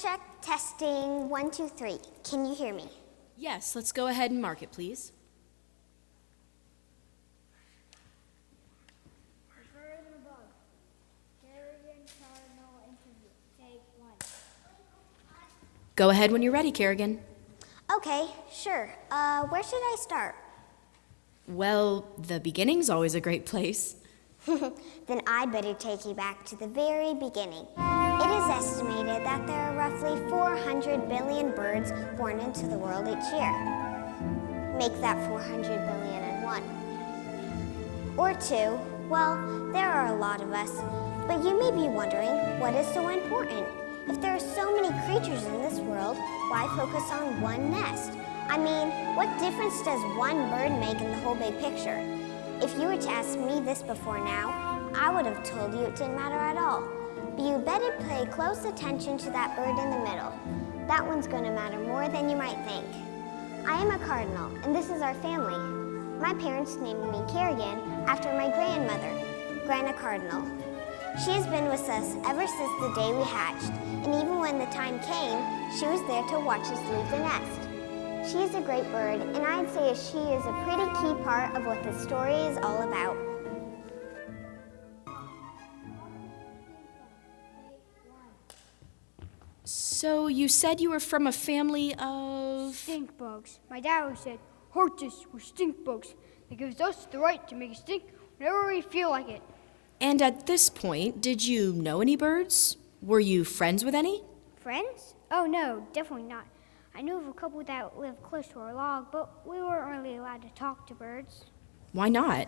check, testing, 1, 2, 3. Can you hear me? Yes, let's go ahead and mark it, please. Go ahead when you're ready, Kerrigan. Okay, sure. Where should I start? Well, the beginning's always a great place. Then I'd better take you back to the very beginning. It is estimated that there are roughly 400 billion birds born into the world each year. Make that 400 billion and one. Or two. Well, there are a lot of us. But you may be wondering, what is so important? If there are so many creatures in this world, why focus on one nest? I mean, what difference does one bird make in the whole big picture? If you were to ask me this before now, I would have told you it didn't matter at all. But you better pay close attention to that bird in the middle. That one's going to matter more than you might think. I am a cardinal, and this is our family. My parents named me Kerrigan after my grandmother, Grana Cardinal. She has been with us ever since the day we hatched, and even when the time came, she was there to watch us leave the nest. She is a great bird, and I'd say she is a pretty key part of what the story is all about. So you said you were from a family of... Stink bugs. My dad always said, horses were stink bugs. It gives us the right to make a stink whenever we feel like it. And at this point, did you know any birds? Were you friends with any? Friends? Oh no, definitely not. I knew of a couple that lived close to our log, but we weren't really allowed to talk to birds. Why not?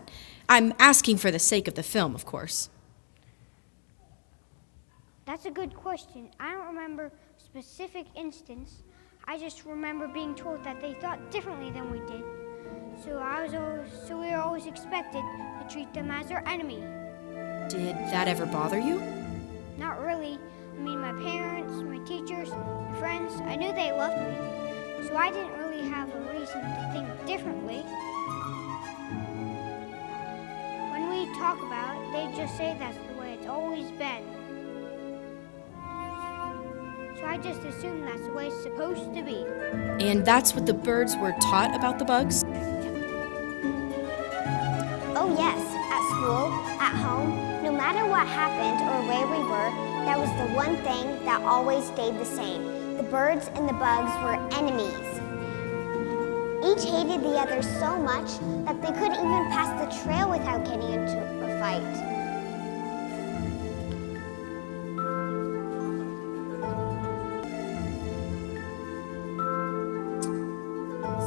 I'm asking for the sake of the film, of course. That's a good question. I don't remember a specific instance. I just remember being told that they thought differently than we did. So we were always expected to treat them as our enemy. Did that ever bother you? Not really. I mean, my parents, my teachers, my friends, I knew they loved me. So I didn't really have a reason to think differently. When we talk about it, they just say that's the way it's always been. So I just assume that's the way it's supposed to be. And that's what the birds were taught about the bugs? Oh yes, at school, at home, no matter what happened or where we were, that was the one thing that always stayed the same. The birds and the bugs were enemies. Each hated the other so much that they couldn't even pass the trail without getting into a fight.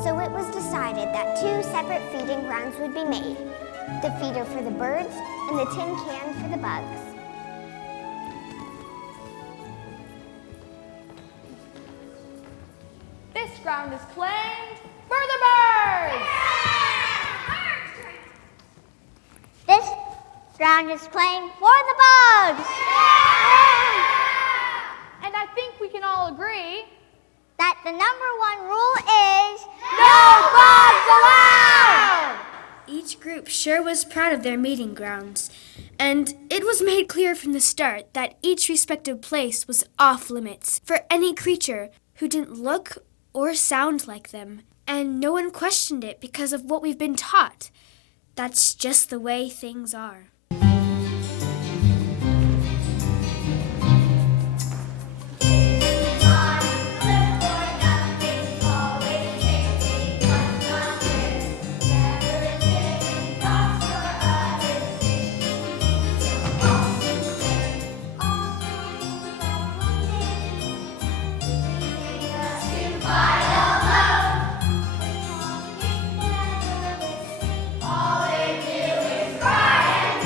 So it was decided that 2 separate feeding grounds would be made. The feeder for the birds and the tin can for the bugs. This ground is claimed for the birds! This ground is claimed for the bugs! And I think we can all agree That the number 1 rule is no bugs allowed! Each group sure was proud of their meeting grounds, and it was made clear from the start that each respective place was off limits for any creature who didn't look or sound like them, and no one questioned it because of what we've been taught. That's just the way things are. All they do is cry and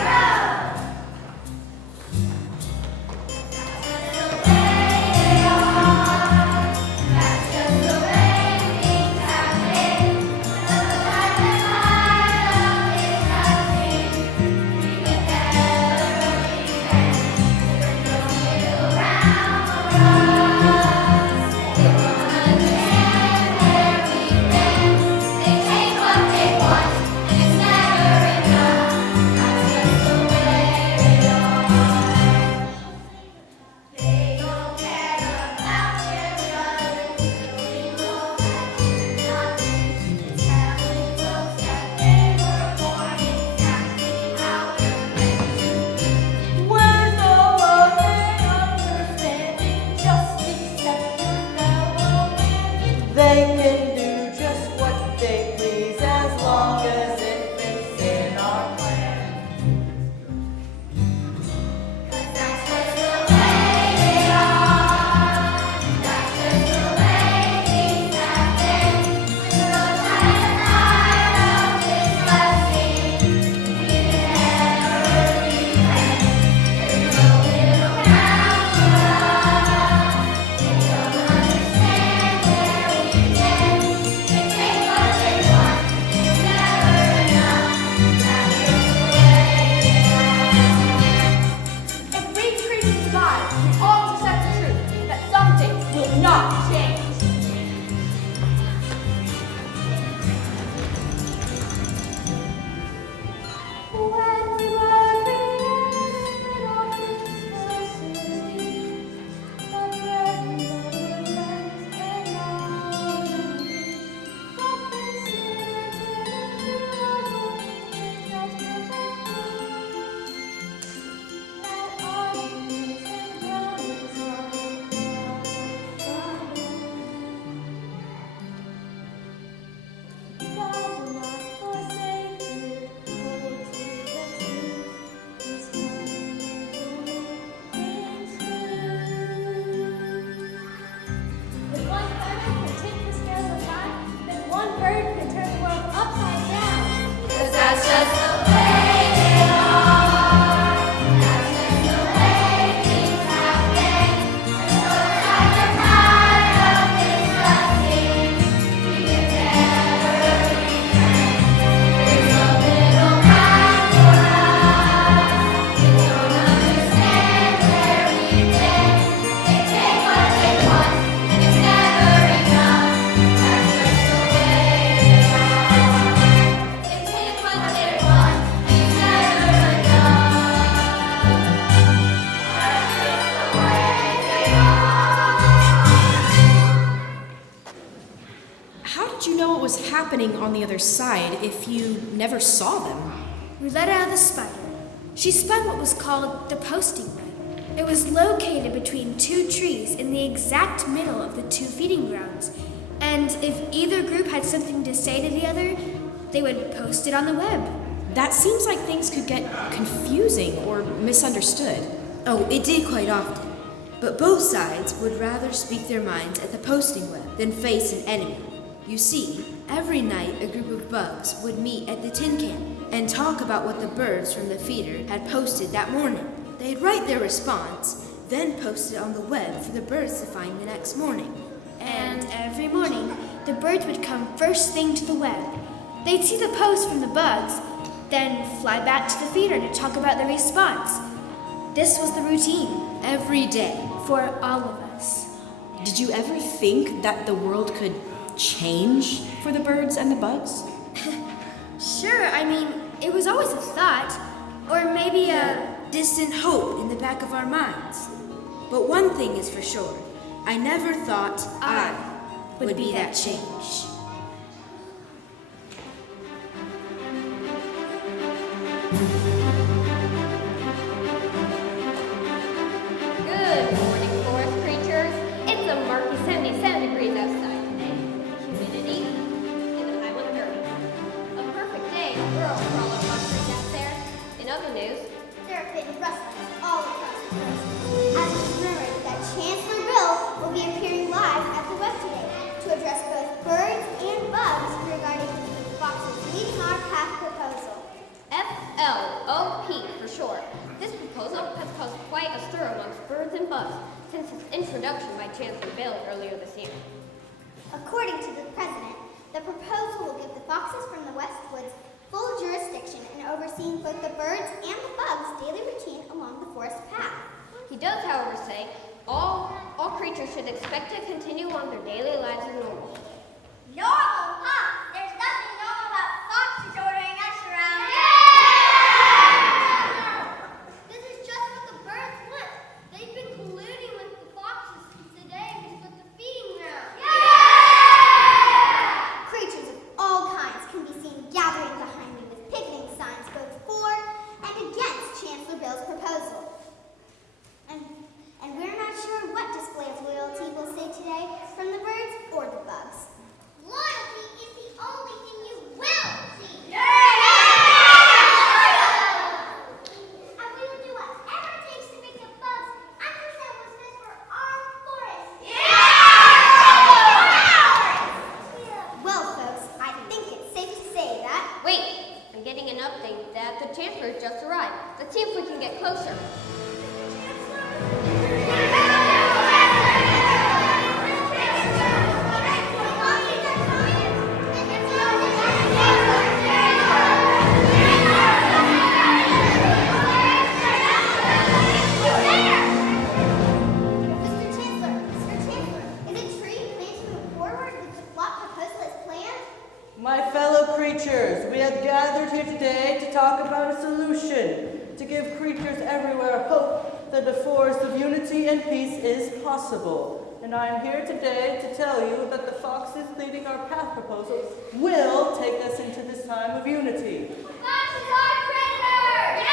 happening on the other side if you never saw them? Rouletta the spider. She spun what was called the posting web. It was located between two trees in the exact middle of the two feeding grounds. And if either group had something to say to the other, they would post it on the web. That seems like things could get confusing or misunderstood. Oh, it did quite often. But both sides would rather speak their minds at the posting web than face an enemy. You see, every night a group of bugs would meet at the tin can and talk about what the birds from the feeder had posted that morning. They'd write their response, then post it on the web for the birds to find the next morning. And every morning, the birds would come first thing to the web. They'd see the post from the bugs, then fly back to the feeder to talk about the response. This was the routine Every day. for all of us. Did you ever think that the world could change for the birds and the bugs? Sure, I mean, it was always a thought. Or maybe a... Distant hope in the back of our minds. But one thing is for sure. I never thought I would be that change. Good morning, forest creatures. It's a murky 77 degrees outside today. Humidity in the high 130s. A perfect day to burrow for all our monsters out there. In other news, There have been rustlings all across the coast, as it's rumored that Chancellor Bill will be appearing live at the web today to address both birds and bugs regarding Fox's Leading Our Path proposal. FLOP for short. This proposal has caused quite a stir amongst birds and bugs since its introduction by Chancellor Bill earlier this year. According to the president, the proposal will give the foxes from the West Woods full jurisdiction in overseeing both the birds and the bugs' daily routine along the forest path. He does, however, say all creatures should expect to continue on their daily lives as normal. Normal, huh? There's nothing normal about foxes ordering us around. This is just what the birds want. They've been colluding with the foxes since the day we split the feeding ground. Creatures of all kinds can be seen gathering behind me with picketing signs both for and against Chancellor Bill's proposal. And we're not sure what display of loyalty we'll see today from the birds or the bugs. Loyalty is the only thing you will see. And we will do whatever it takes to make the bugs understand what's best for our forest. Well, folks, I think it's safe to say that Wait, I'm getting an update that the Chancellor has just arrived. Let's see if we can get closer. Mr. Chancellor, is it true you plan to move forward with the plot proposal as planned? My fellow creatures, we have gathered here today to talk about a solution to give creatures everywhere hope that a forest of unity and peace is possible. And I am here today to tell you that the Foxes Leading Our Path proposal will take us into this time of unity. Foxes are predators!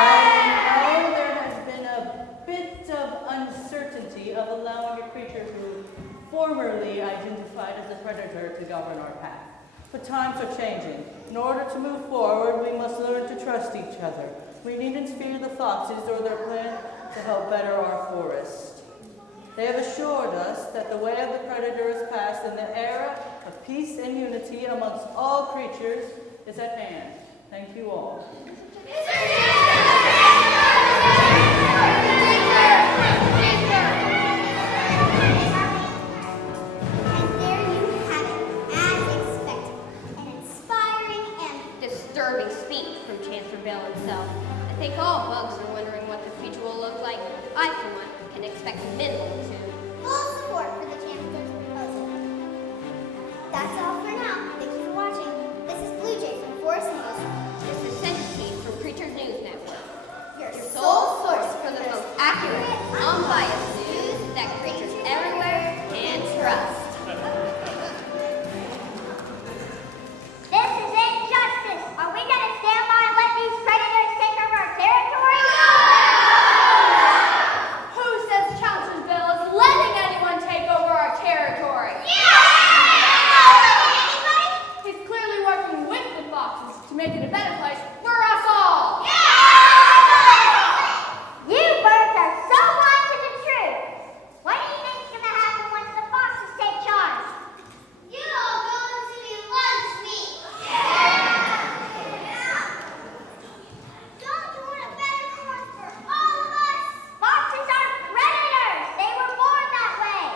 I know there has been a bit of uncertainty of allowing a creature who formerly identified as a predator to govern our path. But times are changing. In order to move forward, we must learn to trust each other. We needn't fear the foxes or their plan to help better our forest. They have assured us that the way of the predator is past and the era of peace and unity amongst all creatures is at hand. Thank you all. And there you have it, as expected, an inspiring and Disturbing speech from Chancellor Bill himself. I think all bugs are wondering what the future will look like. I, for one, can expect minimal to. full support for the Chancellor's proposal. That's all for now. Thank you for watching. This is Blue Jay from Forest News, This is Centipede from Creatures News Network. your Your sole source for the most accurate, unbiased news that creatures everywhere can trust. make it a better place for us all. You birds are so blind to the truth. What do you think's gonna happen once the foxes take charge? You're all going to be lunch meat. Don't you want a better course for all of us? Foxes are predators. They were born that way.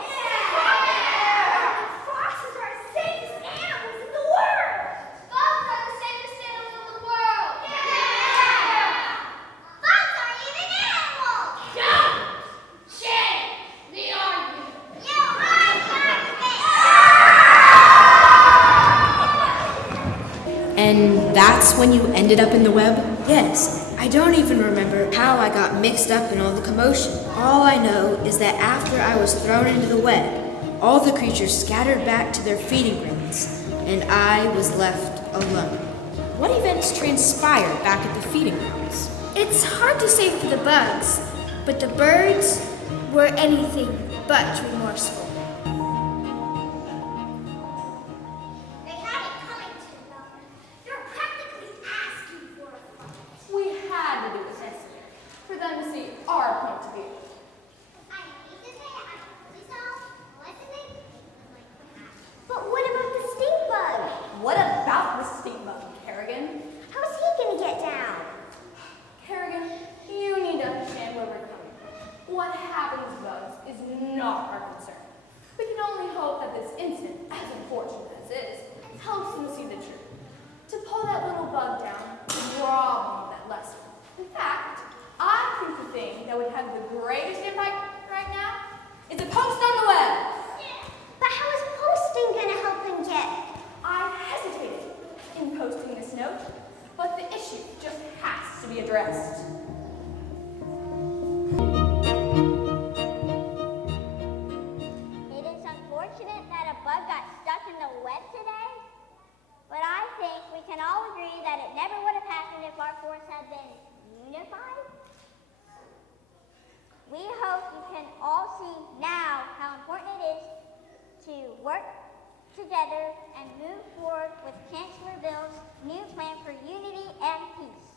Foxes are the safest animals in the world. Bugs are the safest animals in the world. Bugs aren't even animals. Don't change the argument. You high-class And that's when you ended up in the web? Yes, I don't even remember how I got mixed up in all the commotion. All I know is that after I was thrown into the web, all the creatures scattered back to their feeding grounds, and I was left alone. What events transpired back at the feeding grounds? It's hard to say for the bugs, but the birds were anything but remorseful. They had it coming to them. They're practically asking for a fight. We had to do this estimate for them to see our point of view. But what about the stink bug? What about the stink bug, Kerrigan? How's he gonna get down? Kerrigan, you need to understand where we're coming from. What happens to bugs is not our concern. We can only hope that this incident, as unfortunate as it is, helps them see the truth. To pull that little bug down would rob them of that lesson. In fact, I think the thing that would have the greatest impact right now is a post on the web. But how is posting gonna help him get? I hesitated in posting this note, but the issue just has to be addressed. It is unfortunate that a bug got stuck in the web today, but I think we can all agree that it never would have happened if our force had been unified. We hope you can all see now how important it is to work together and move forward with Chancellor Bill's new plan for unity and peace.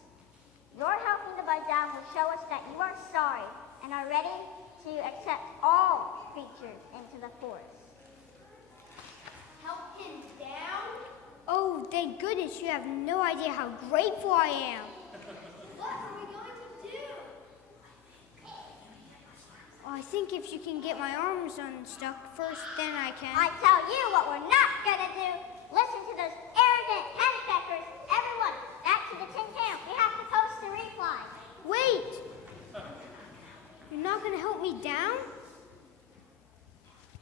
Your helping the bug down will show us that you are sorry and are ready to accept all creatures into the forest. Help him down? Oh, thank goodness you have no idea how grateful I am. What are we going to do? Oh, I think if you can get my arms unstuck first, then I can. I tell you what we're not gonna do. Listen to those arrogant henpeckers. Everyone, back to the tin can. We have to post the reply. Wait! You're not gonna help me down?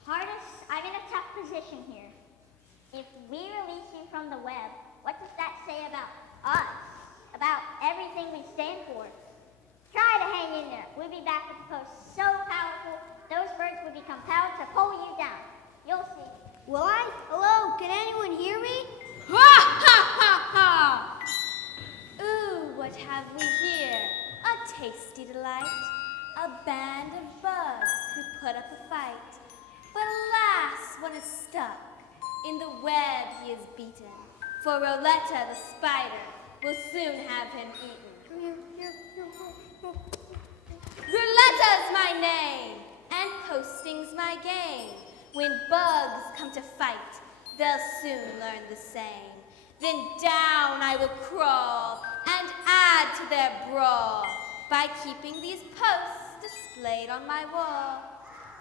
Hardest, I'm in a tough position here. If we release you from the web, what does that say about us? About everything we stand for? Try to hang in there. We'll be back with the post so powerful, those birds would be compelled to pull you down. You'll see. Will I? Hello, can anyone hear me? Ha ha ha ha! Ooh, what have we here? A tasty delight. A band of bugs who put up a fight. But alas, one is stuck. In the web he is beaten. For Roletta the spider will soon have him eaten. Roletta's my name, and posting's my game. When bugs come to fight, they'll soon learn the same. Then down I will crawl and add to their brawl by keeping these posts displayed on my wall.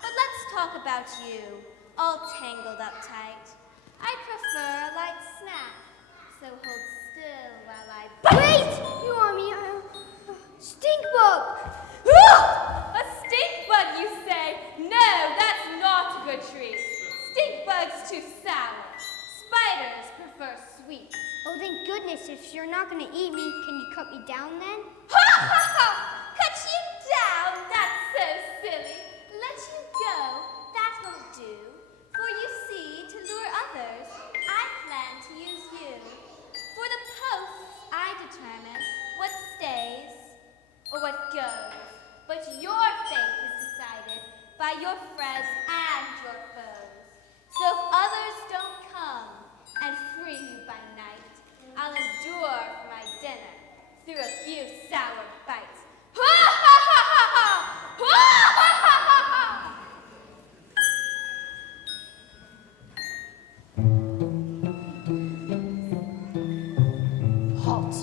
But let's talk about you, all tangled up tight. I prefer a light snack, so hold still while I bite. Wait! You are me. Stink bug! A stink bug, you say? No, that's not a good treat. Stink bug's too sour. Spiders prefer sweet. Oh, thank goodness. If you're not gonna eat me, can you cut me down then? Ha ha ha! Cut you down? That's so silly. Let you go, that won't do. For you see, to lure others, I plan to use you. For the posts, I determine what stays or what goes. But your fate is decided by your friends and your foes. So if others don't come and free you by night, I'll endure through a few sour bites. Ha ha ha ha ha! Ha ha ha ha ha! Halt.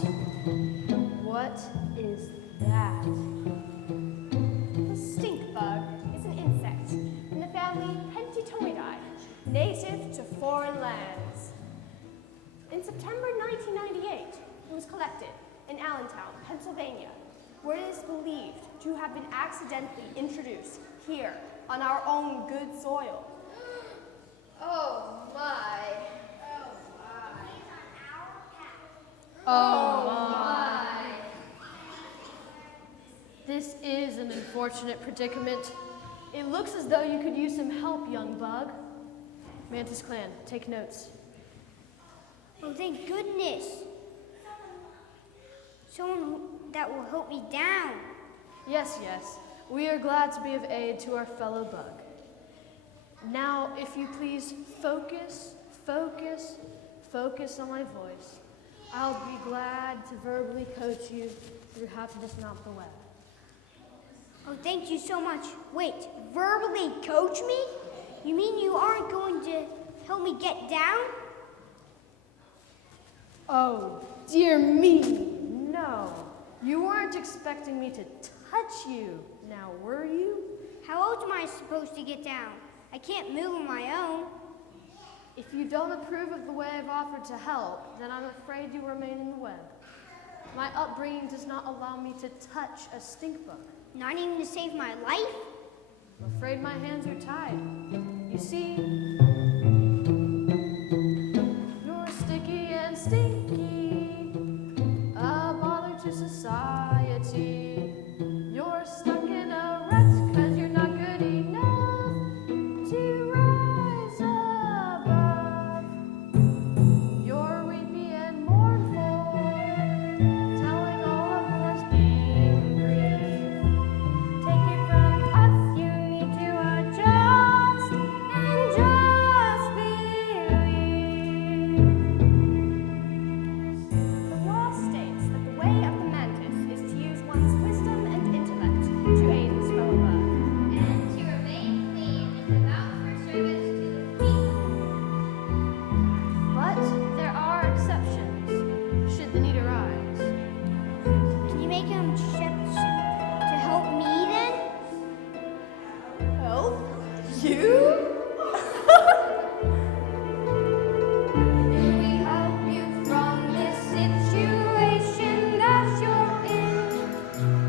What is that? The stink bug is an insect in the family Pentitoidae, native to foreign lands. In September 1998, it was collected in Allentown, Pennsylvania, where it is believed to have been accidentally introduced here on our own good soil. Oh my. Oh my. This is an unfortunate predicament. It looks as though you could use some help, young bug. Mantis Clan, take notes. Oh, thank goodness. Someone that will help me down. Yes, yes. We are glad to be of aid to our fellow bug. Now, if you please focus on my voice. I'll be glad to verbally coach you through how to dismount the web. Oh, thank you so much. Wait, verbally coach me? You mean you aren't going to help me get down? Oh, dear me, no. You weren't expecting me to touch you, now were you? How else am I supposed to get down? I can't move on my own. If you don't approve of the way I've offered to help, then I'm afraid you remain in the web. My upbringing does not allow me to touch a stink bug. Not even to save my life? I'm afraid my hands are tied. You see, you're sticky and stinky, a bother to society. You're stuck in a rut 'cause you're not good enough to rise above. You're weepy and mournful, telling all of us being grief. Take it from us, you need to adjust and just believe. The law states that the way of the mantis is to use one's wisdom and intellect to aid his fellow bug. And to remain clean and devout for service to the people. But there are exceptions, should the need arise. Can you make him shift to help me then? Help? You? If we help you from this situation that you're in,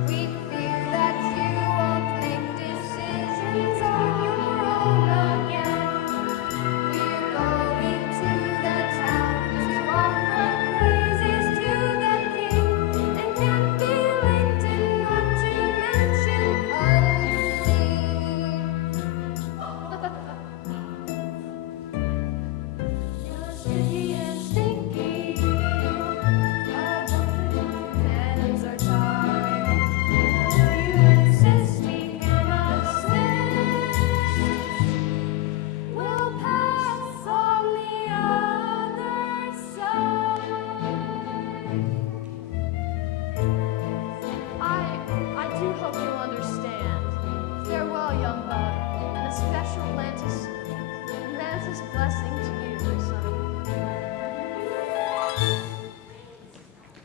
we fear that you won't make decisions on your own again. We're going to the town to offer praises to the king, and can't be late and not to mention unseen. You're sticky and stinky. Hands are tied. You insist we cannot assist. We'll pass on the other side. I do hope you'll understand. Farewell, young bug, and a special Mantis blessing to you, my son.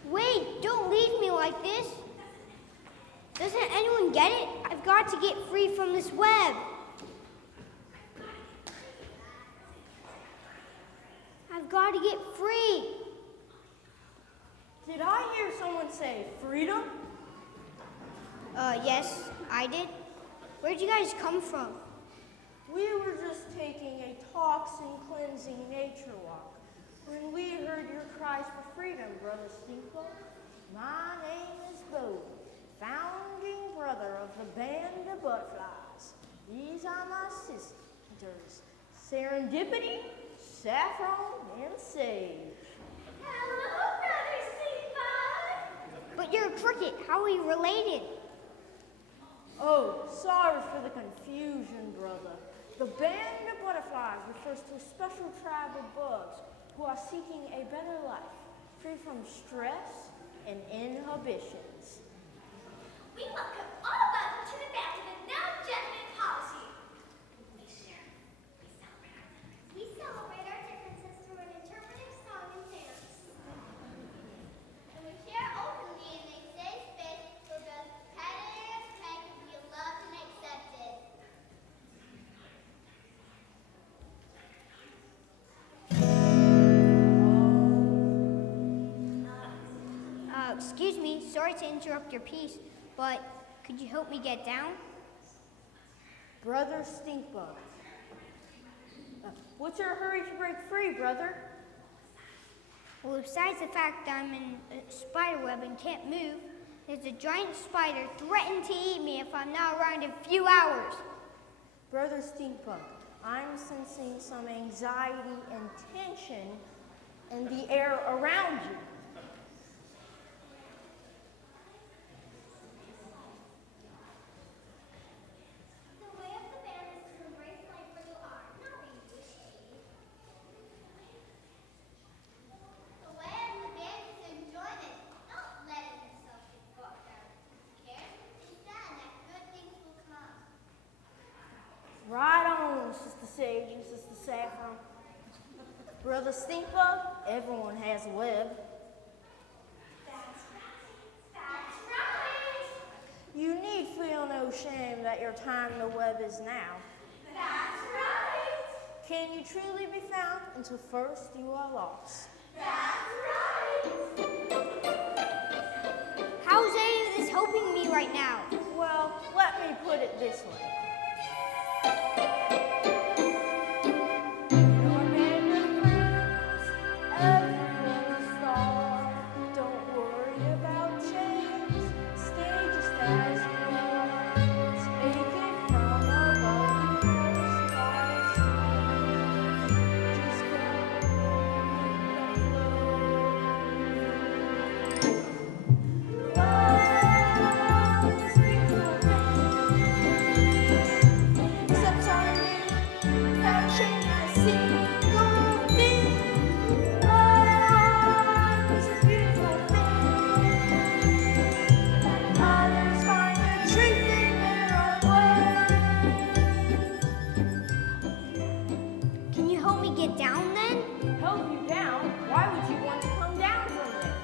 Wait, don't leave me like this. Doesn't anyone get it? I've got to get free from this web. I've got to get free. Did I hear someone say freedom? Yes, I did. Where'd you guys come from? We were just taking a toxin-cleansing nature walk when we heard your cries for freedom, Brother Stinkbug. My name is Bo, founding brother of the Band of Butterflies. These are my sisters, Serendipity, Saffron, and Sage. Hello, Brother Stinkbug. But you're a cricket. How are you related? Oh, sorry for the confusion, brother. The Band of Butterflies refers to a special tribe of bugs who are seeking a better life, free from stress, and inhibitions. We welcome all bugs to the band of the no judgment policy. We celebrate our differences through an interpretive song and dance. And we share openly in a safe space where both competitors can feel loved and accepted. Excuse me, sorry to interrupt your piece, but could you help me get down? Brother Stinkbug. What's your hurry to break free, brother? Well, besides the fact that I'm in a spider web and can't move, there's a giant spider threatening to eat me if I'm not around in a few hours. Brother Stinkbug, I'm sensing some anxiety and tension in the air around you. The way of the band is to embrace life where you are, not being too shady. The way of the band is to enjoy it, not letting yourself get bogged down with cares. Instead, that good things will come. Right on, Sister Sage and Sister Saffron. Brother Stinkbug, everyone has a web. That's right. You need feel no shame that your time in the web is now. That's right. Can you truly be found until first you are lost? That's right. How's any of this helping me right now? Well, let me put it this way. Your band of friends, everyone a star. Don't worry about change. Stay just as you are. Take it from above. Stars, just go. Love is beautiful thing. Except on me, without change a single thing. Love is a beautiful thing. Others find the truth in their own way. Can you help me get down then? Help you down? Why would you want to come down from there?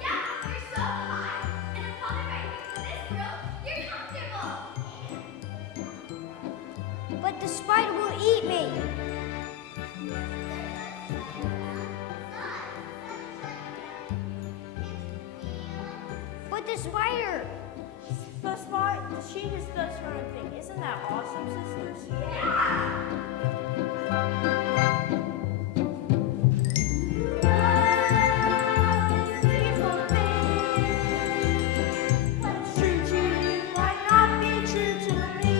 Yeah, you're so high. And upon arriving to this room, you're comfortable. But the spider will eat me. But the spider. The spot, she just does her own thing. Isn't that awesome, sisters? Beautiful thing. What's true to you might not be true to me.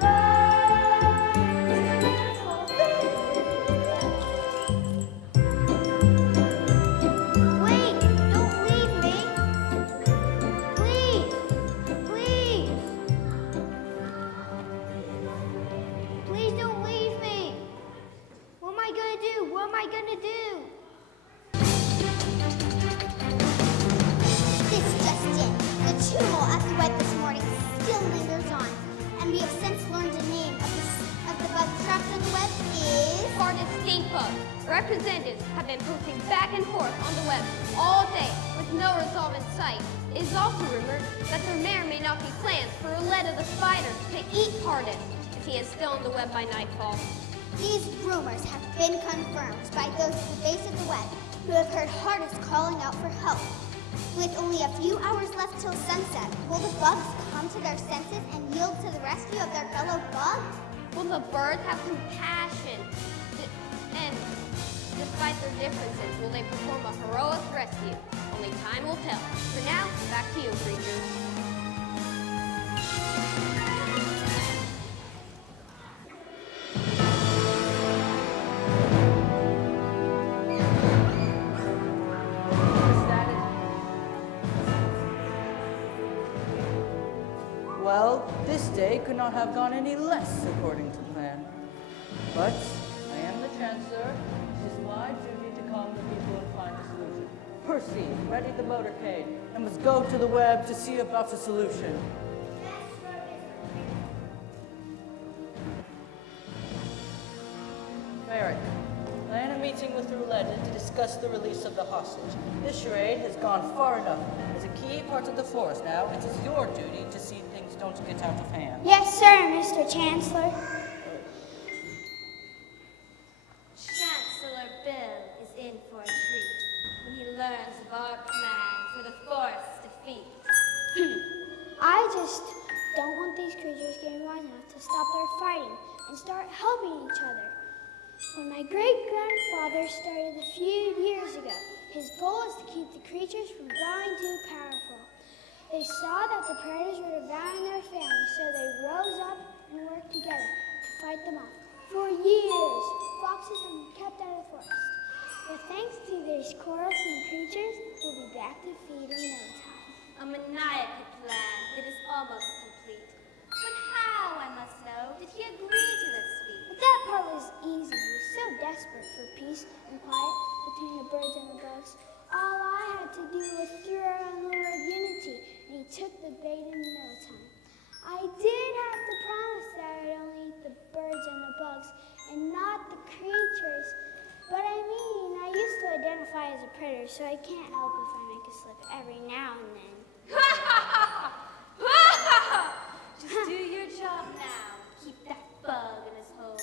Love is a beautiful thing. Wait, don't leave me. Please, please. Please don't leave me. What am I gonna do? What am I gonna do? This just in. The tumult at the web this morning still lingers on, and we have since learned the name of the bug trapped on the web is... Artist Stinkbug. Representatives have been posting back and forth on the web all day with no resolve in sight. It is also rumored that there may or may not be plans for Roletta the spider to eat Pardon if he is still on the web by nightfall. These rumors have been confirmed by those at the base of the web who have heard Hardest calling out for help. With only a few hours left till sunset, will the bugs come to their senses and yield to the rescue of their fellow bugs? Will the birds have compassion? And despite their differences, will they perform a heroic rescue? Only time will tell. For now, back to you, creatures. Well, this day could not have gone any less according to plan. But I am the Chancellor. It is my duty to calm the people and find a solution. seat, ready the motorcade, and must go to the web to see about the solution. Merrick, plan a meeting with Roulette to discuss the release of the hostage. This charade has gone far enough. As a key part of the force now, it is your duty to see things don't get out of hand. Yes, sir, Mr. Chancellor. Chancellor Bill is in for a treat when he learns of our plan for the forest defeat. I just don't want these creatures getting wise enough to stop their fighting and start helping each other. When my great-grandfather started a few years ago, his goal was to keep the creatures from growing too powerful. They saw that the predators were devouring their family, so they rose up and worked together to fight them off. For years, foxes have been kept out of the forest. But thanks to these quarrelsome creatures, we'll be back to feed in no time. A maniacal plan that is almost complete. But how, I must know, did he agree to this feat? But that part was easy. He was so desperate for peace and quiet between the birds and the bugs. All I had to do was throw on the word unity, and he took the bait in no time. I did have to promise that I'd only eat the birds and the bugs, and not the creatures. But I mean, I used to identify as a predator, so I can't help if I make a slip every now and then. Just do your job now. Keep that bug in his hole.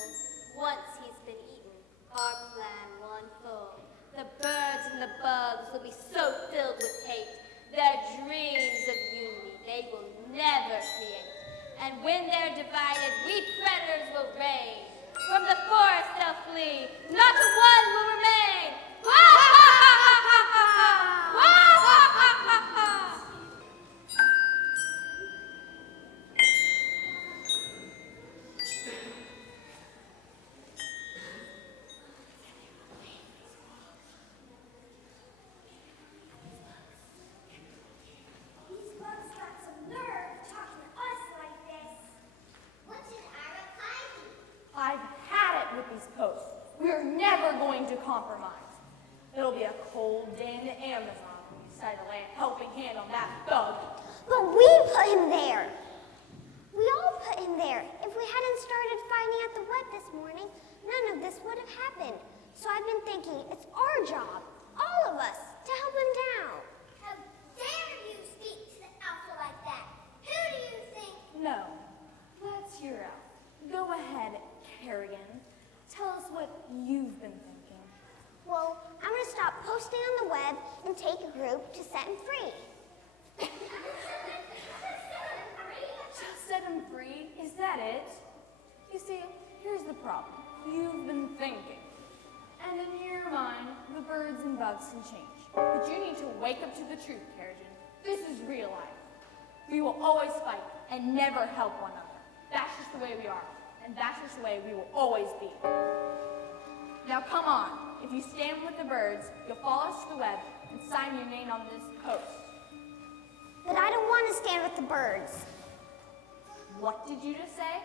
Once he's been eaten, our plan will unfold. The birds and the bugs will be so filled with hate, their dreams of unity they will never create. And when they're divided, we predators will reign. From the forest they'll flee, not one will remain. These bugs got some nerve talking to us like this. What's an arapaihi? I've had it with these posts. We're never going to compromise. It'll be a cold day in the Amazon when we decide to lay a helping hand on that bug. But we put him there. We all put him there. If we hadn't started fighting at the web this morning, none of this would have happened. So I've been thinking it's our job, all of us, to help him down. How dare you speak to the alpha like that? Who do you think? No, let's hear out. Go ahead, Kerrigan. Tell us what you've been thinking. Well, I'm going to stop posting on the web and take a group to set him free. Just set him free? Is that it? You see, here's the problem. You've been thinking. And in your mind, the birds and bugs can change. But you need to wake up to the truth, Kerrigan. This is real life. We will always fight and never help one another. That's just the way we are. And that's just the way we will always be. Now come on. If you stand with the birds, you'll follow us to the web and sign your name on this post. But I don't want to stand with the birds. What did you just say?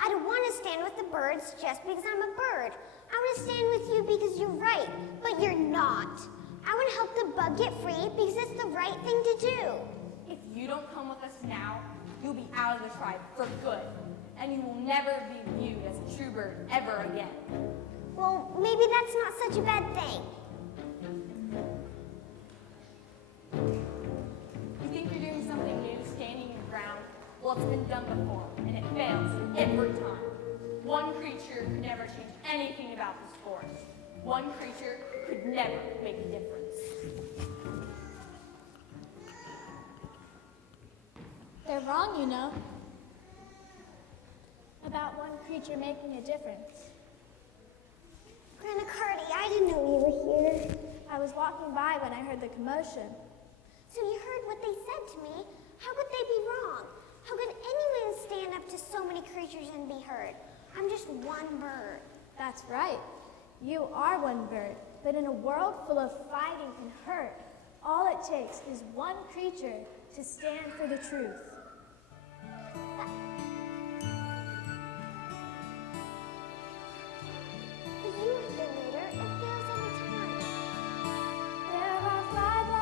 I don't want to stand with the birds just because I'm a bird. I want to stand with you because you're right, but you're not. I want to help the bug get free because it's the right thing to do. If you don't come with us now, you'll be out of the tribe for good. And you will never be viewed as a true bird ever again. Well, maybe that's not such a bad thing. You think you're doing something new, standing your ground? Well, it's been done before, and it fails every time. One creature could never change anything about this forest. One creature could never make a difference. They're wrong, you know, about one creature making a difference. Grandma Cardi, I didn't know you were here. I was walking by when I heard the commotion. So you heard what they said to me? How could they be wrong? How could anyone stand up to so many creatures and be heard? I'm just one bird. That's right. You are one bird, but in a world full of fighting and hurt, all it takes is one creature to stand for the truth. But you are the leader. It fails every time. There are 5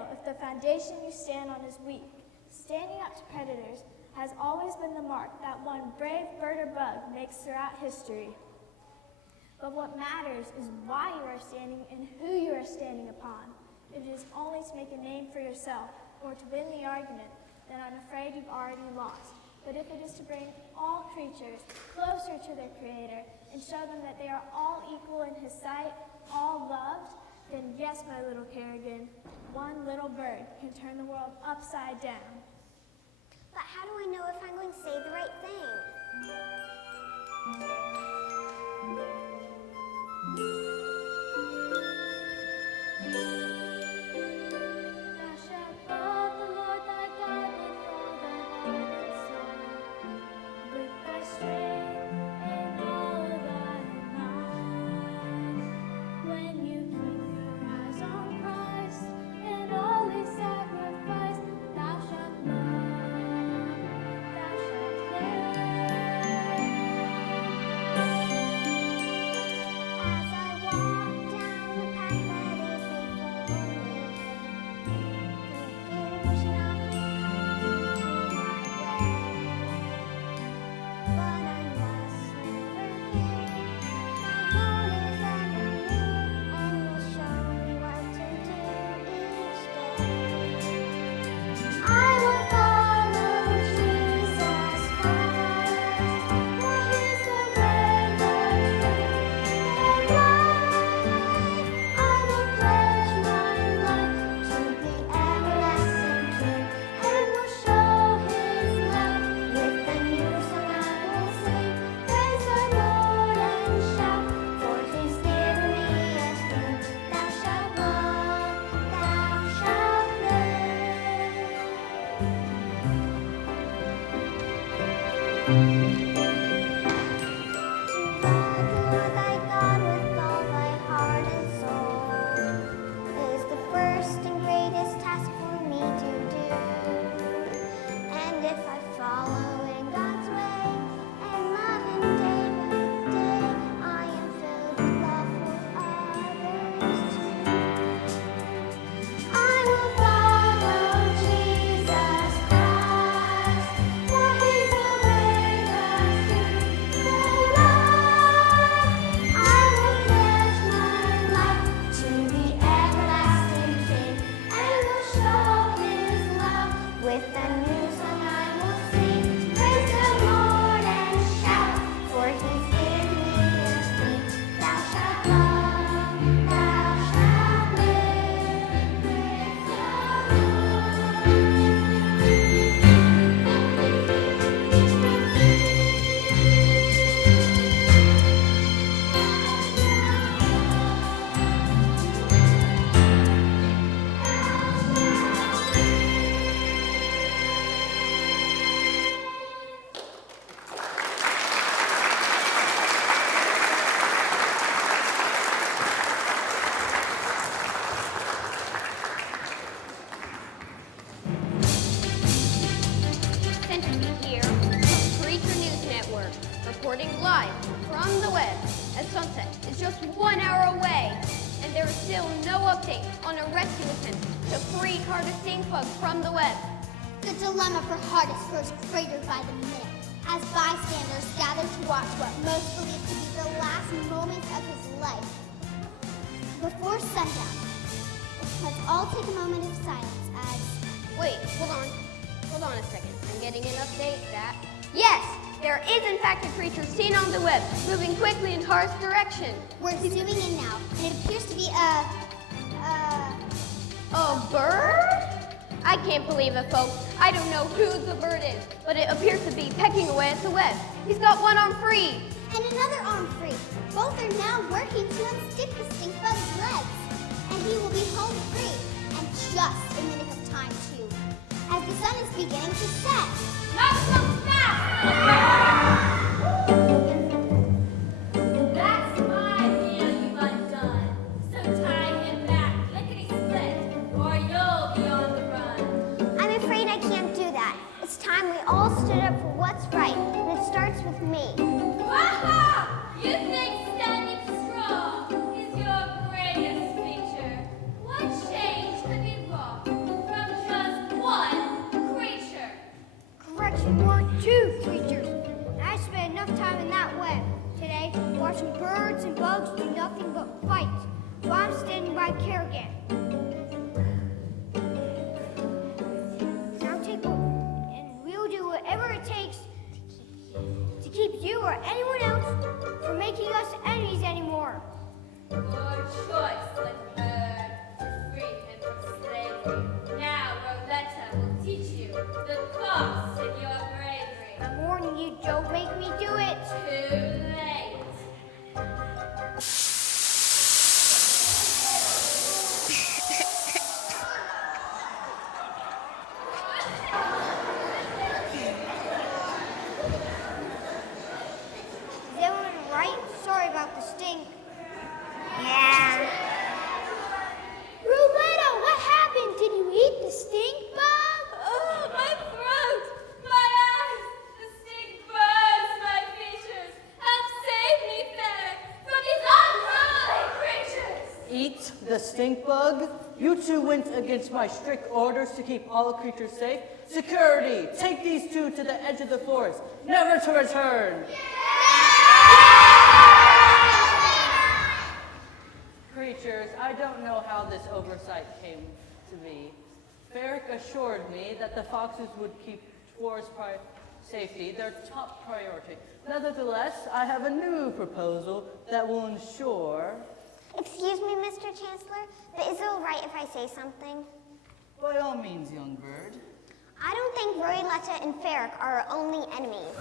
fail if the foundation you stand on is weak. Standing up to predators has always been the mark that one brave bird or bug makes throughout history. But what matters is why you are standing and who you are standing upon. If it is only to make a name for yourself or to win the argument, then I'm afraid you've already lost. But if it is to bring all creatures closer to their Creator and show them that they are all equal in His sight, all loved, then yes, my little Kerrigan, one little bird can turn the world upside down. But how do I know if I'm going to say the right thing? Thou shalt love the Lord thy God with all thy heart and soul, with thy strength and all thy mind. When you keep your eyes on Christ and all His sacrifice, thou shalt love, thou shalt live. As I walk down the path that is before me, confusion often comes into my way. But I must never fear. My Lord is ever near and will show me what to do each day. I will follow Jesus Christ, for He's the way, the truth, and life. I will pledge my life to the everlasting King, and will show His love with the new song I will sing. Praise the Lord and shout, for He's given me a King. Thou shalt love, thou shalt live. To love the Lord thy God with all thy heart and soul is the first and greatest task for me to do. And if I follow in God's way and love Him day by day, I am filled with love for others too. I will follow Jesus Christ, for He's the way, the truth, the life. I will pledge my life to the everlasting King, and will show His love with the new song I will sing. Praise the Lord and shout, for He's given me a King. Thou shalt love, thou shalt live. Praise the Centipede here, Creature News Network, reporting live from the web as sunset is just 1 hour away, and there is still no update on a rescue attempt to free Carter Stinkbug from the web. The dilemma for Hardest grows greater by the minute as bystanders gather to watch what most believe to be the last moments of his life. Before sundown, let's all take a moment of silence as... Wait, hold on a second. I'm getting an update that... Yes! There is in fact a creature seen on the web, moving quickly in Har's direction. We're zooming in now, and it appears to be A bird? I can't believe it, folks. I don't know who the bird is, but it appears to be pecking away at the web. He's got one arm free. and another arm free. Both are now working to unstick the stink bug's legs, and he will be home free, and just in the nick of time too, as the sun is beginning to set. Not so fast! That's my deal you've undone. So tie him back, lickety-split, or you'll be on the run. I'm afraid I can't do that. It's time we all stood up for what's right, and it starts with me. Waha! You think standing strong is your greatest feature? What change could be wrong? bugs do nothing but fight, so I'm standing by Kerrigan. Now take over, and we'll do whatever it takes to keep you or anyone else from making us enemies anymore. Your choice, little bird, to free him from slavery. Now Roletta will teach you the cost of your bravery. I'm warning you, don't make me do it. Too late. Is everyone right? Sorry about the stink. Yeah. Rouletta, what happened? Did you eat the stink bug? Oh, my throat, my eyes, the stink burns my features. Help save me, Ferric, from these unruly creatures. Eat the stink bug? You two went against my strict orders to keep all creatures safe. Security, take these two to the edge of the forest, never to return. Creatures, I don't know how this oversight came to be. Ferric assured me that the foxes would keep forest safety their top priority. Nevertheless, I have a new proposal that will ensure... Excuse me, Mr. Chancellor, but is it all right if I say something? By all means, young bird. I don't think Rouletta and Ferric are our only enemies.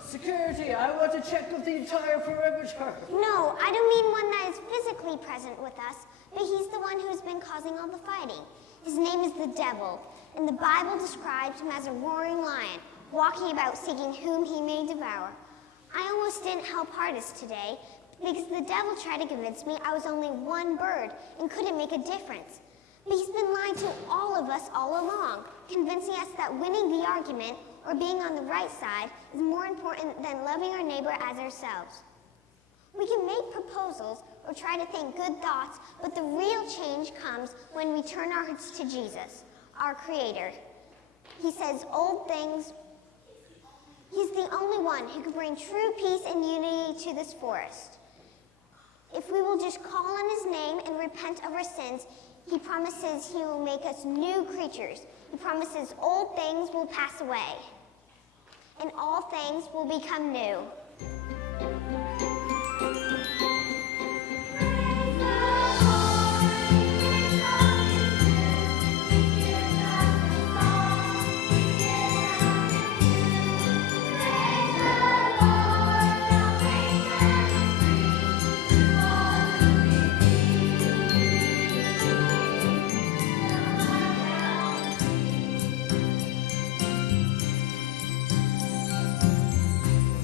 Security, I want to check with the entire perimeter. No, I don't mean one that is physically present with us, but he's the one who's been causing all the fighting. His name is the devil, and the Bible describes him as a roaring lion, walking about seeking whom he may devour. I almost didn't help Hardest today, because the devil tried to convince me I was only one bird and couldn't make a difference. But he's been lying to all of us all along, convincing us that winning the argument or being on the right side is more important than loving our neighbor as ourselves. We can make proposals or try to think good thoughts, but the real change comes when we turn our hearts to Jesus, our Creator. He says old things. He's the only one who can bring true peace and unity to this forest. If we will just call on his name and repent of our sins, he promises he will make us new creatures. He promises old things will pass away, and all things will become new.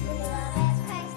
We love His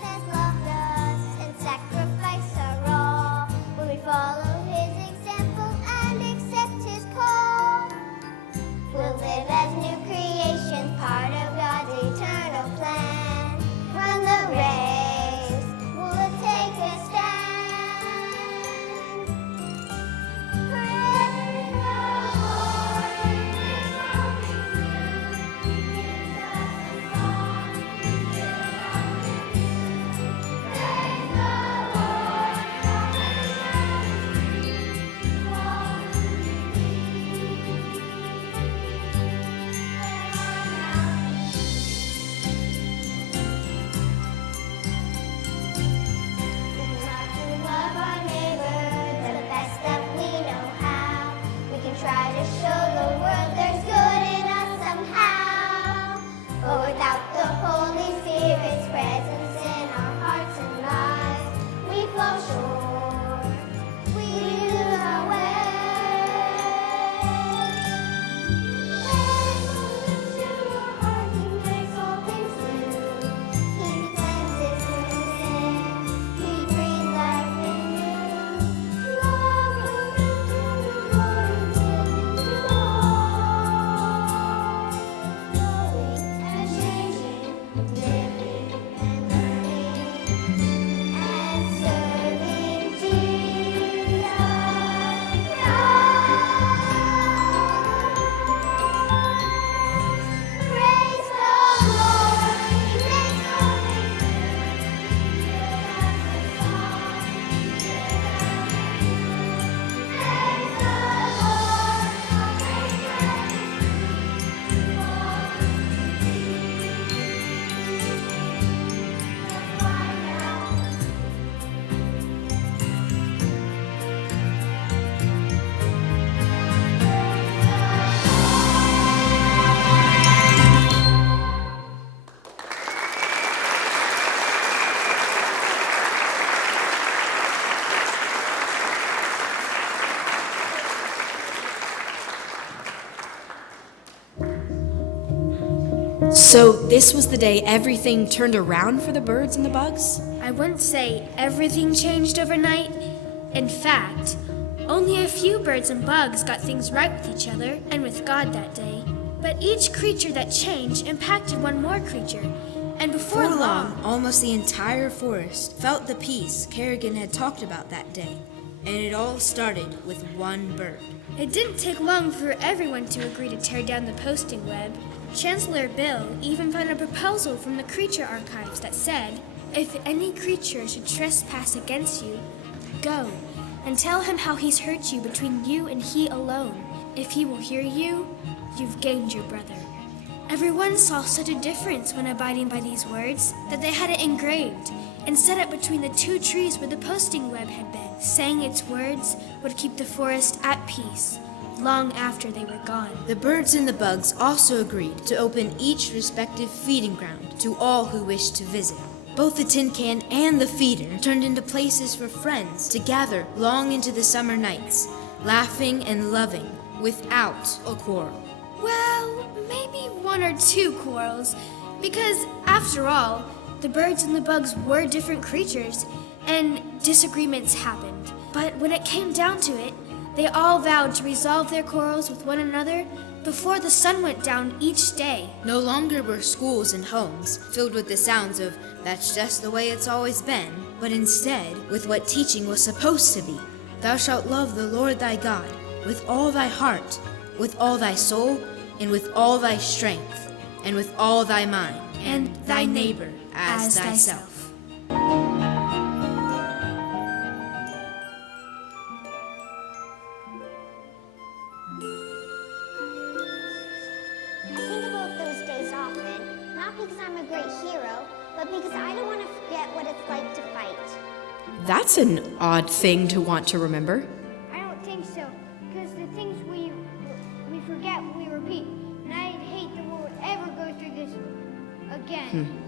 So this was the day everything turned around for the birds and the bugs? I wouldn't say everything changed overnight. In fact, only a few birds and bugs got things right with each other and with God that day. But each creature that changed impacted one more creature. And before long, almost the entire forest felt the peace Kerrigan had talked about that day. And it all started with one bird. it didn't take long for everyone to agree to tear down the posting web. Chancellor Bill even found a proposal from the creature archives that said, if any creature should trespass against you, go and tell him how he's hurt you between you and he alone. If he will hear you, you've gained your brother. Everyone saw such a difference when abiding by these words that they had it engraved and set it between the two trees where the posting web had been, saying its words would keep the forest at peace long after they were gone. The birds and the bugs also agreed to open each respective feeding ground to all who wished to visit. Both the tin can and the feeder turned into places for friends to gather long into the summer nights, laughing and loving without a quarrel. Well, maybe one or two quarrels, because after all, the birds and the bugs were different creatures, and disagreements happened. But when it came down to it, they all vowed to resolve their quarrels with one another before the sun went down each day. No longer were schools and homes filled with the sounds of, "That's just the way it's always been," but instead with what teaching was supposed to be. Thou shalt love the Lord thy God with all thy heart, with all thy soul, and with all thy strength, and with all thy mind, and thy neighbor as thyself. I think about those days often, not because I'm a great hero, but because I don't want to forget what it's like to fight. That's an odd thing to want to remember. I don't think so, because the things we forget, we repeat. And I'd hate that we would ever go through this again.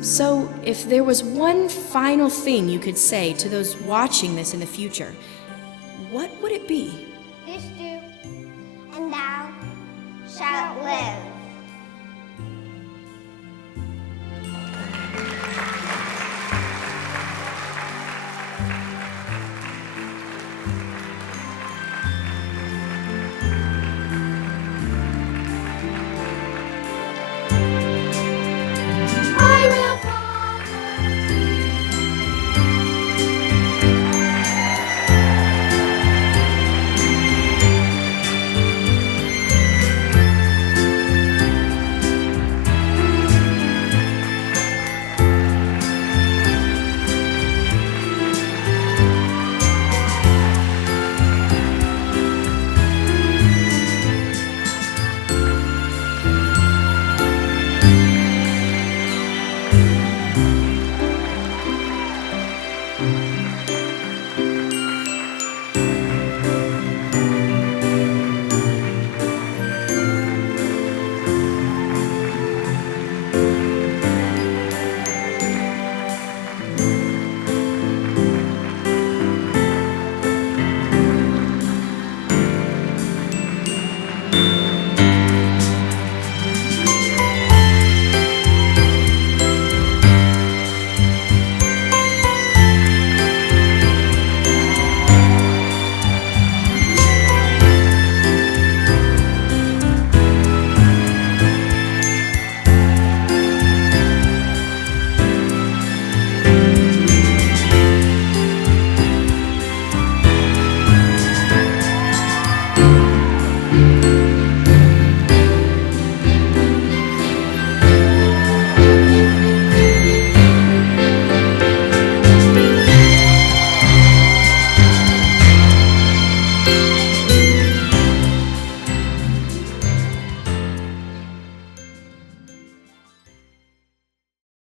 So, if there was one final thing you could say to those watching this in the future, what would it be? This do. And thou shalt live.